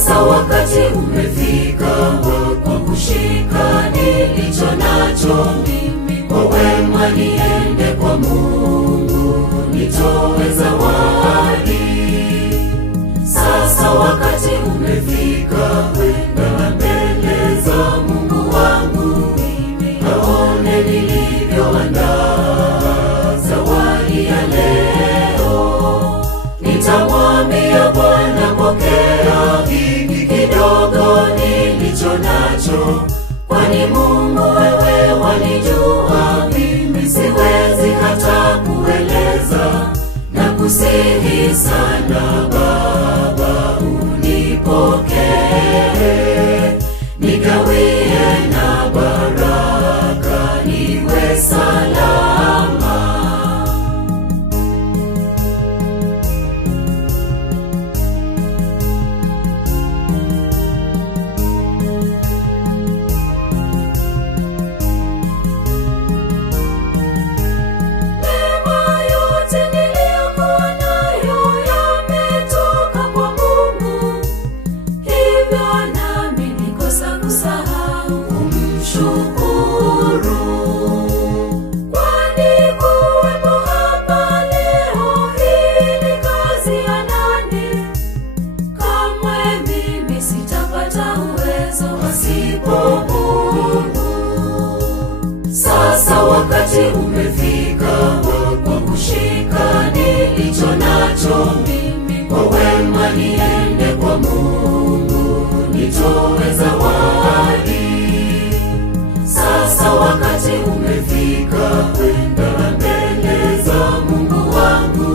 Sasa wakati umefika wa kushika nilicho nacho mimi, kwa wema niende kwa Mungu nitoe zawadi. Sasa wakati umefika kwenda mbele za Mungu wangu, aone nilivyoandaa zawadi ya leo. Nitamwambia Bwana, pokea hiki kidogo nilicho nacho, kwani Mungu wewe wanijua mimi siwezi hata kueleza, na kusihi sana Baba unipokee, nigawie na baraka niwe salama. Sasa wakati umefika wa kushika nilicho nacho mimi, kwa wema niende kwa Mungu nitoe zawadi. Sasa wakati umefika kwenda mbele za Mungu wangu,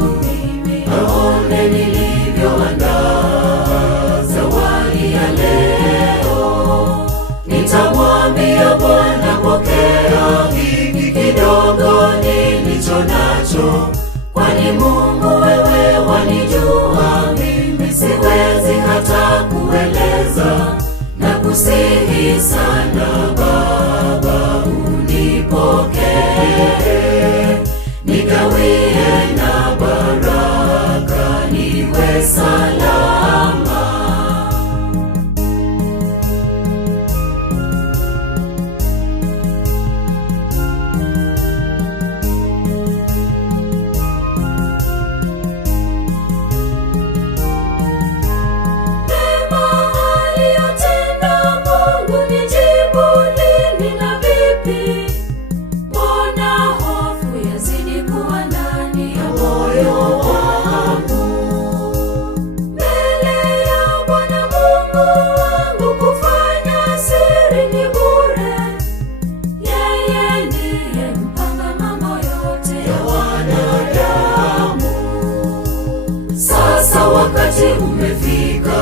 aone nilivyoandaa zawadi ya leo. Nitamwambia Bwana, pokea hiki kidogo nilicho nacho, kwani Mungu wewe wanijua mimi siwezi hata kueleza, na kusihi sana Baba unipokee, nigawie na baraka niwe salama. Wakati umefika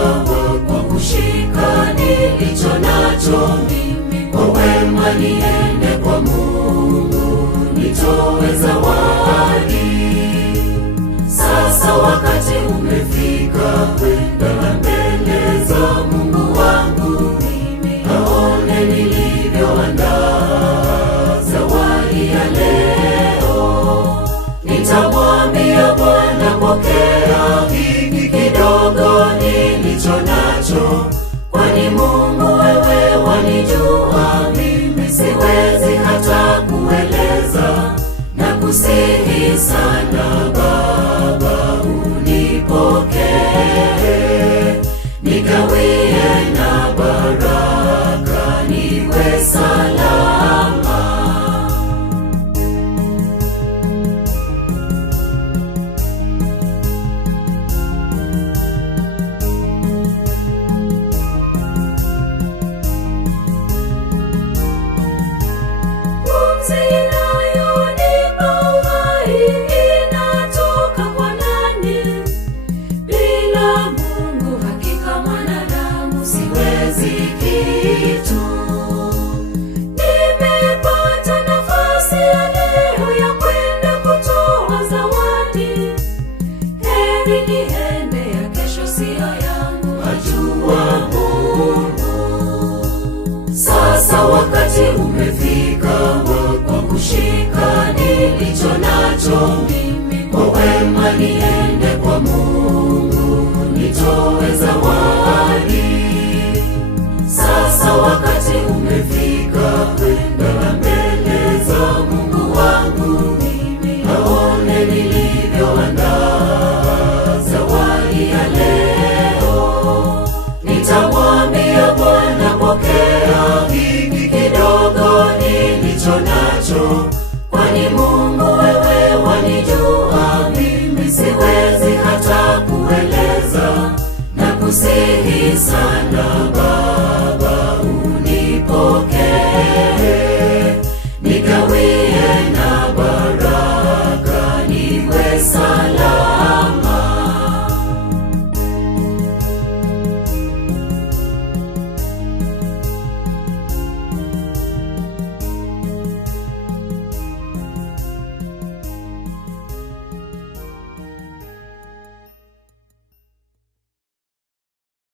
wa kushika nilicho nacho mimi, kwa wema niende kwa Mungu nitoe zawadi. Sasa wakati umefika kwenda mbele za Mungu wangu, aone nilivyoandaa zawadi ya leo. Nitamwambia Bwana, pokea hiki kidogo nilicho nacho, kwani Mungu wewe wanijua mimi siwezi hata kueleza, na kusihi sana Baba unipokee, nigawie na baraka niwe salama. Sasa wakati umefika wa kushika nilicho nacho mimi, kwa wema niende kwa Mungu nitoe zawadi. sana